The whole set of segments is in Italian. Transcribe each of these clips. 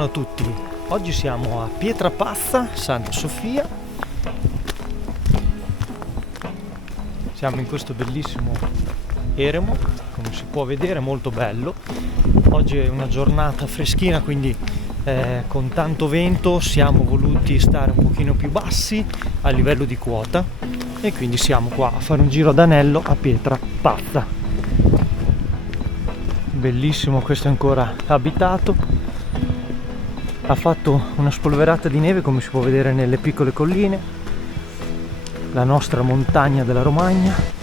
Buongiorno a tutti, oggi siamo a Pietrapazza, Santa Sofia. Siamo in questo bellissimo eremo, come si può vedere, molto bello. Oggi è una giornata freschina, quindi con tanto vento siamo voluti stare un pochino più bassi a livello di quota e quindi siamo qua a fare un giro ad anello a Pietrapazza. Bellissimo, questo è ancora abitato. Ha fatto una spolverata di neve, come si può vedere nelle piccole colline, la nostra montagna della Romagna.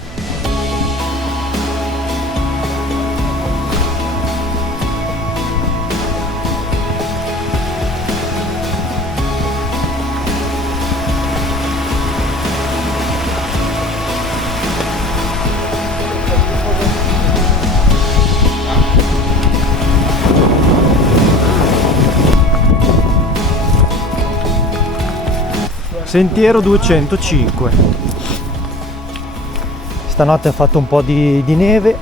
Sentiero 205. Stanotte ha fatto un po' di neve,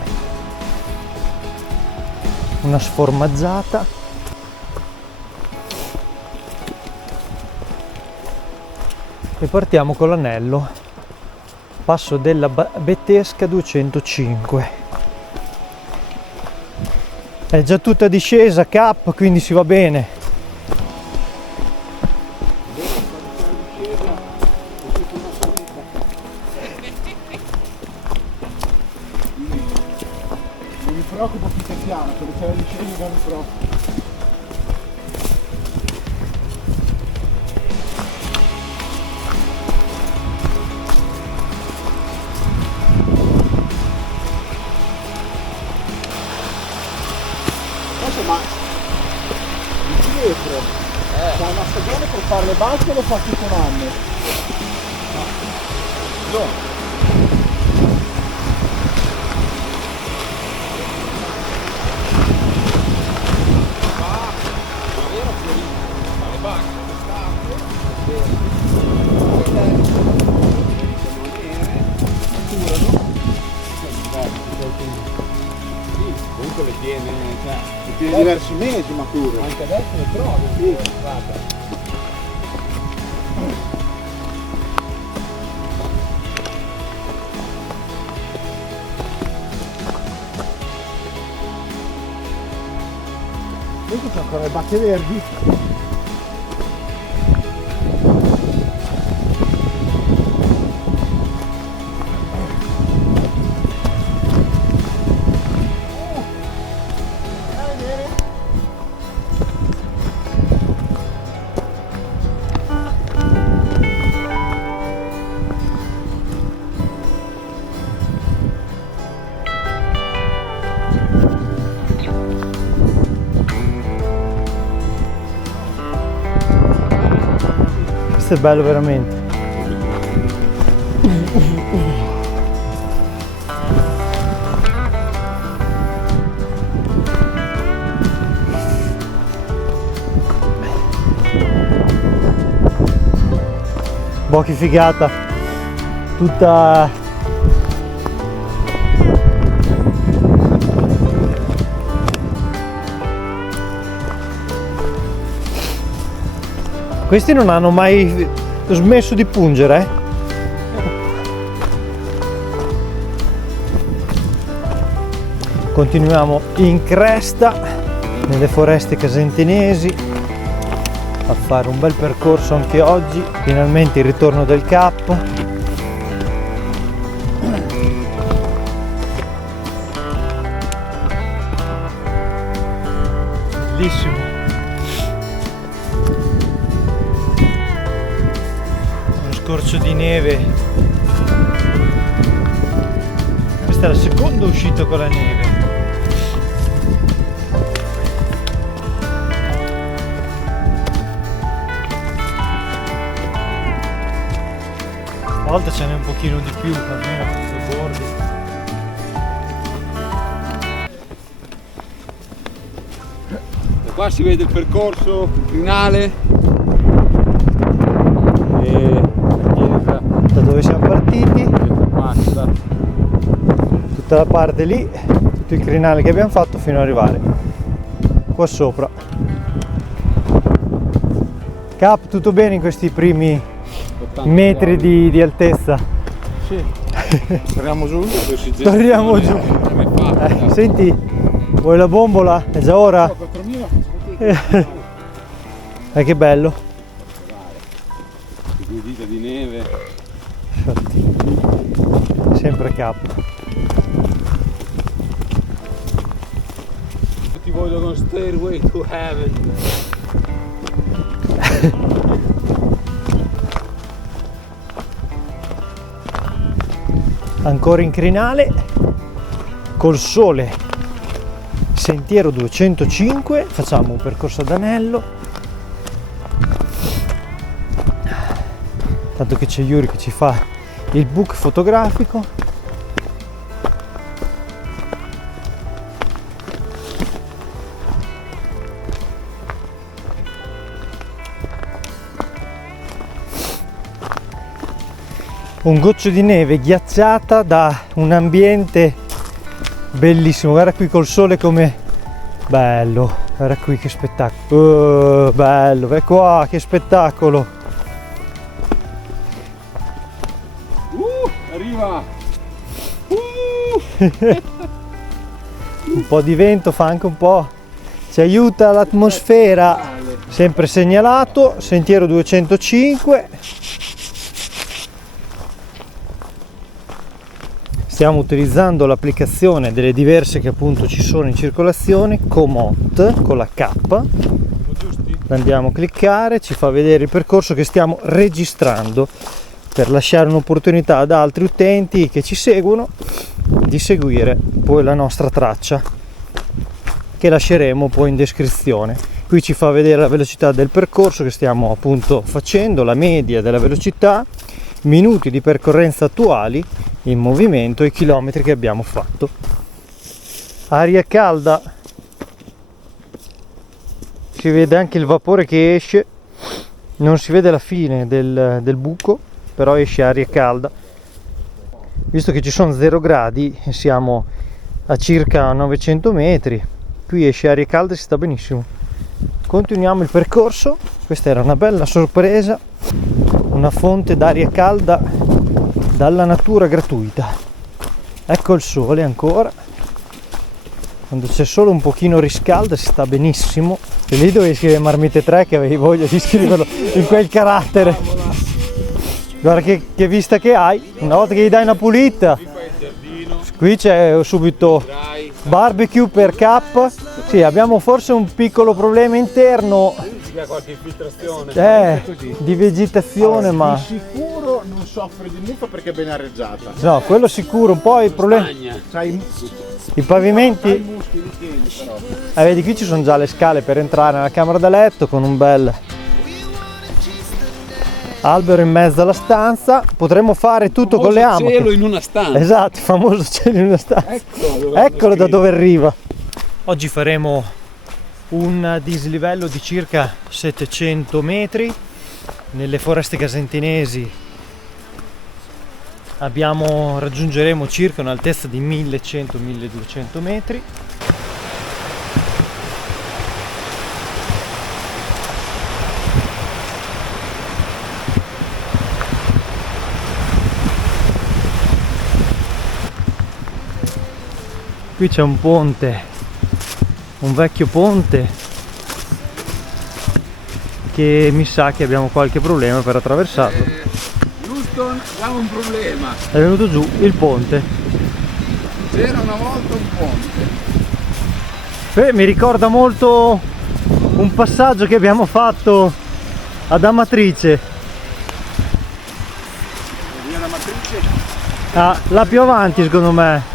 una sformazzata. E partiamo con l'anello, passo della Bettesca 205. È già tutta discesa, cap, quindi si va bene. Non mi preoccupo più che piano, perché c'è la discesa non mi preoccupo. Ma dietro c'è una stagione per fare le balze o lo fa tutto un anno? No. Comunque le tiene, Tiene diversi mesi mature. anche adesso le trovi, Sì. guarda. Queste sono ancora le bacche verdi. Questo è bello veramente. Boh, che figata. Tutta questi non hanno mai smesso di pungere, Continuiamo in cresta nelle foreste casentinesi a fare un bel percorso anche oggi. Finalmente il ritorno del cap. Bellissimo. Uno scorcio di neve. Questa è la seconda uscita con la neve. Stavolta ce n'è un pochino di più, almeno sui bordi. Da qua si vede il percorso finale e Da dove siamo partiti, passa. tutta la parte lì, tutto il crinale che abbiamo fatto fino ad arrivare qua sopra. Cap, tutto bene in questi primi 80 metri di altezza? Sì. Torniamo giù. Torniamo giù. Non è facile. Senti, vuoi la bombola? È già ora? 4.000. Che bello. Due dita di neve. Infatti, sempre Cap. Ti voglio con Stairway to Heaven. Ancora in crinale, col sole, sentiero 205, facciamo un percorso ad anello, tanto che c'è Yuri che ci fa il book fotografico. Un goccio di neve ghiacciata da un ambiente bellissimo. Guarda qui col sole come bello, guarda qui che spettacolo. Bello, vai qua, che spettacolo. Arriva. Un po' di vento fa anche un po', ci aiuta l'atmosfera. Sempre segnalato, sentiero 205. Stiamo utilizzando l'applicazione delle diverse che appunto ci sono in circolazione, Komoot con la K. Andiamo a cliccare, ci fa vedere il percorso che stiamo registrando per lasciare un'opportunità ad altri utenti che ci seguono di seguire poi la nostra traccia che lasceremo poi in descrizione. Qui ci fa vedere la velocità del percorso che stiamo appunto facendo, la media della velocità, minuti di percorrenza attuali in movimento e i chilometri che abbiamo fatto. Aria calda, si vede anche il vapore che esce, non si vede la fine del buco, però esce aria calda. Visto che ci sono 0 gradi e siamo a circa 900 metri, qui esce aria calda e si sta benissimo. Continuiamo il percorso, questa era una bella sorpresa, una fonte d'aria calda dalla natura gratuita. Ecco il sole ancora, quando c'è solo un pochino riscalda si sta benissimo. E lì dovevi scrivere Marmite 3 che avevi voglia di scriverlo in quel carattere. Guarda che vista che hai, una volta che gli dai una pulita. Qui c'è subito barbecue per Cap. Sì, abbiamo forse un piccolo problema interno Qualche infiltrazione. di vegetazione, ma Di sicuro non soffre di muffa perché è ben areggiata. no, quello sicuro. Un po' il problema, Sai, i pavimenti, i muscoli tieni però. vedi qui ci sono già le scale per entrare nella camera da letto con un bel albero in mezzo alla stanza. Potremmo fare tutto con le amache. Cielo in una stanza. Esatto, il famoso cielo in una stanza. Eccolo da dove arriva. Oggi faremo un dislivello di circa 700 metri nelle foreste casentinesi. Raggiungeremo circa un'altezza di 1100-1200 metri. Qui c'è un ponte, un vecchio ponte che mi sa che abbiamo qualche problema per attraversarlo. Houston, abbiamo un problema. È venuto giù il ponte. C'era una volta un ponte. Mi ricorda molto un passaggio che abbiamo fatto ad Amatrice. Via da Matrice. Ah, là più avanti secondo me.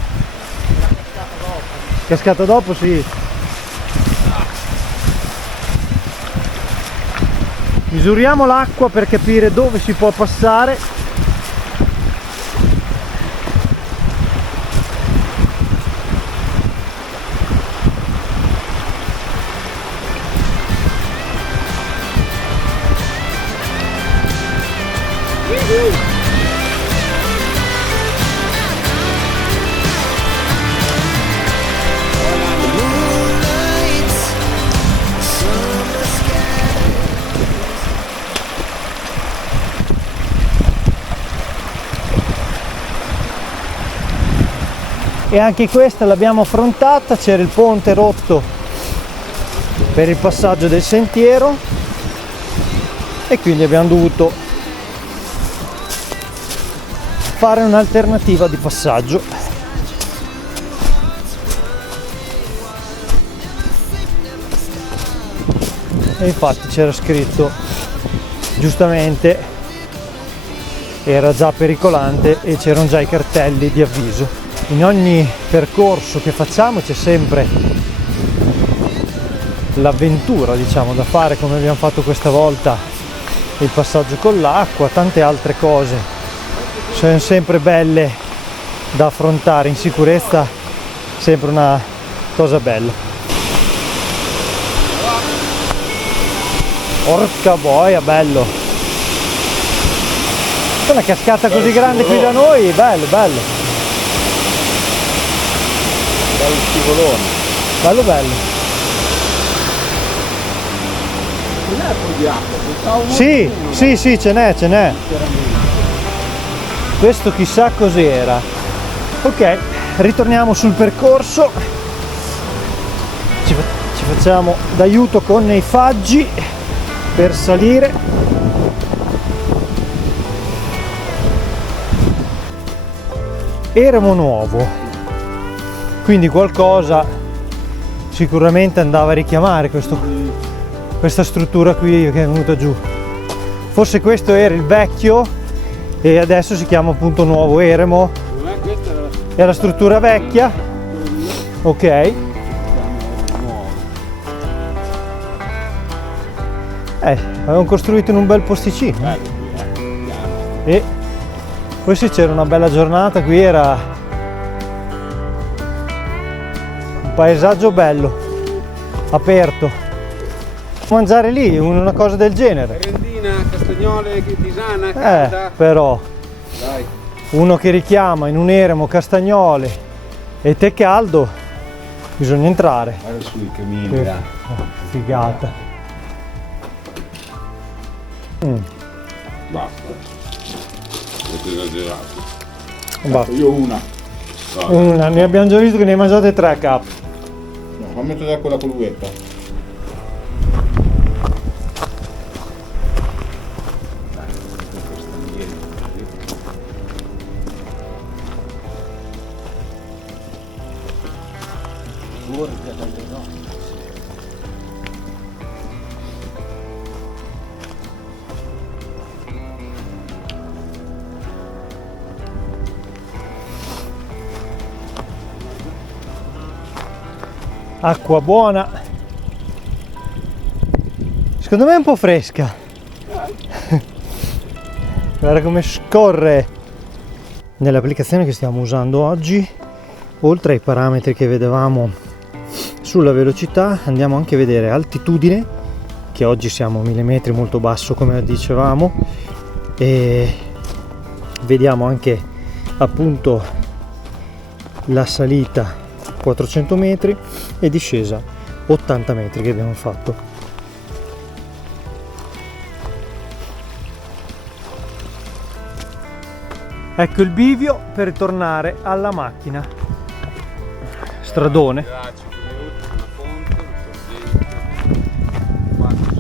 Cascata dopo, sì. Misuriamo l'acqua per capire dove si può passare. e anche questa l'abbiamo affrontata. C'era il ponte rotto per il passaggio del sentiero e quindi abbiamo dovuto fare un'alternativa di passaggio. E infatti c'era scritto, giustamente era già pericolante e c'erano già i cartelli di avviso. In ogni percorso che facciamo c'è sempre l'avventura, diciamo, da fare, come abbiamo fatto questa volta, il passaggio con l'acqua, tante altre cose sono sempre belle da affrontare in sicurezza, sempre una cosa bella. Porca boia, bello! Una cascata così grande qui da noi, bello, bello! Bello scivolone. Bello, bello! Non è un po' di acqua, pensavo Sì, sì, sì, ce n'è, ce n'è. Questo chissà cos'era. Ok, ritorniamo sul percorso. Ci facciamo d'aiuto con i faggi per salire. Eremo nuovo, quindi qualcosa sicuramente andava a richiamare questa struttura qui che è venuta giù. Forse questo era il vecchio e adesso si chiama appunto nuovo Eremo. Questa È la struttura vecchia. Ok. Avevano costruito in un bel posticino. E poi se c'era una bella giornata qui era un paesaggio bello, aperto. Mangiare lì, una cosa del genere. Merendina, castagnole, tisana, calda. Però Dai. uno che richiama in un eremo castagnole e tè caldo, bisogna entrare. Guarda sui camini, Che là. figata. Basta. Avete esagerato. Basta. Io una. Una, ne abbiamo già visto che ne hai mangiate 3 a capo. No, fammi usare quella coluetta. Acqua buona, secondo me è un po' fresca. Guarda come scorre. Nell'applicazione che stiamo usando oggi, oltre ai parametri che vedevamo sulla velocità, andiamo anche a vedere altitudine, che oggi siamo a 1000 metri, molto basso come dicevamo, e vediamo anche appunto la salita 400 metri e discesa 80 metri che abbiamo fatto. Ecco il bivio per ritornare alla macchina. Stradone. Era 5 minuti con la fonte,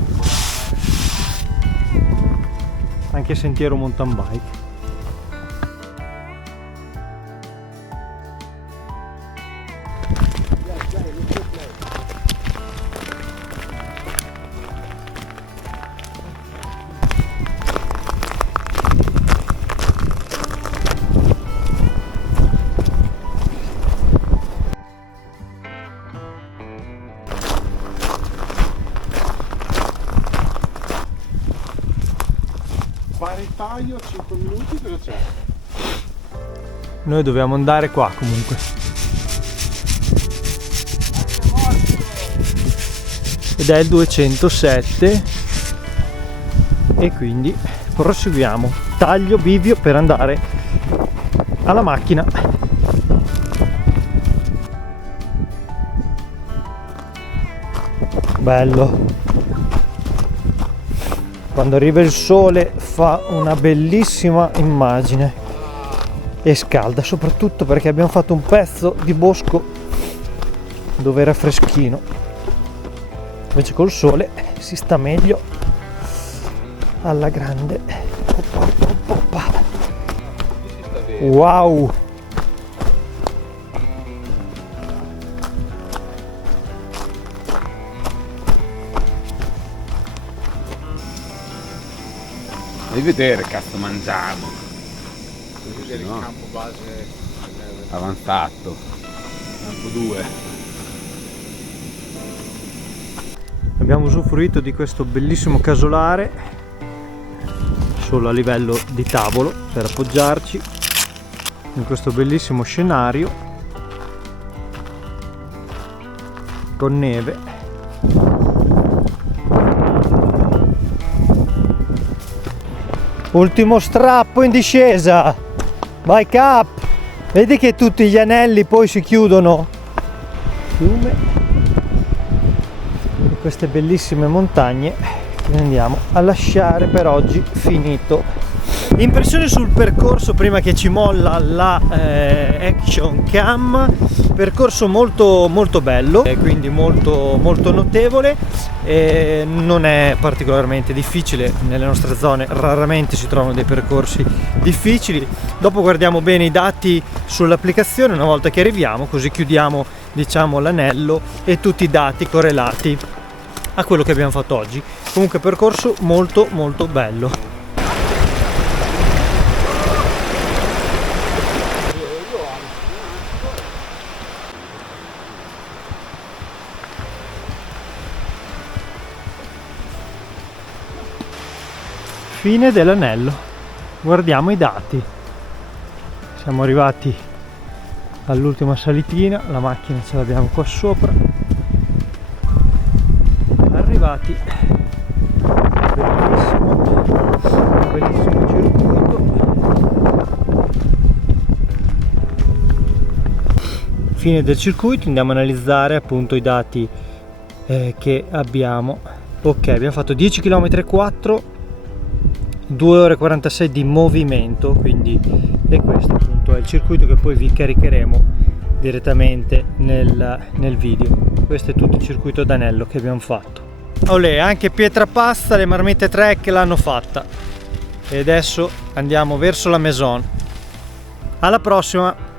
un sorgente. Anche sentiero mountain bike. Fare il taglio, 5 minuti, cosa c'è? Noi dobbiamo andare qua comunque. Ed è il 207 e quindi proseguiamo. Taglio bivio per andare alla macchina. Bello. Quando arriva il sole fa una bellissima immagine. e scalda, soprattutto perché abbiamo fatto un pezzo di bosco dove era freschino, invece col sole si sta meglio alla grande. Wow, Devi vedere, cazzo, mangiamo. Vedere il No. campo base. Avanzato. Campo 2. abbiamo usufruito di questo bellissimo casolare solo a livello di tavolo per appoggiarci in questo bellissimo scenario con neve. Ultimo strappo in discesa, vai Cap, vedi che tutti gli anelli poi si chiudono. Fiume e queste bellissime montagne che andiamo a lasciare per oggi finito. Impressione sul percorso prima che ci molla la action cam. Percorso molto bello, quindi molto notevole, non è particolarmente difficile. Nelle nostre zone raramente si trovano dei percorsi difficili. Dopo guardiamo bene i dati sull'applicazione una volta che arriviamo, così chiudiamo, diciamo, l'anello e tutti i dati correlati a quello che abbiamo fatto oggi. Comunque percorso molto bello. Fine dell'anello, guardiamo i dati, siamo arrivati all'ultima salitina, la macchina ce l'abbiamo qua sopra, arrivati, bellissimo circuito, fine del circuito, andiamo a analizzare appunto i dati che abbiamo. Ok, abbiamo fatto 10 km e 4, 2 ore e 46 di movimento, quindi e questo appunto è il circuito che poi vi caricheremo direttamente nel video. Questo è tutto il circuito d'anello che abbiamo fatto. Olè, anche Pietrapasta, le Marmite Trek l'hanno fatta e adesso andiamo verso la Maison. Alla prossima!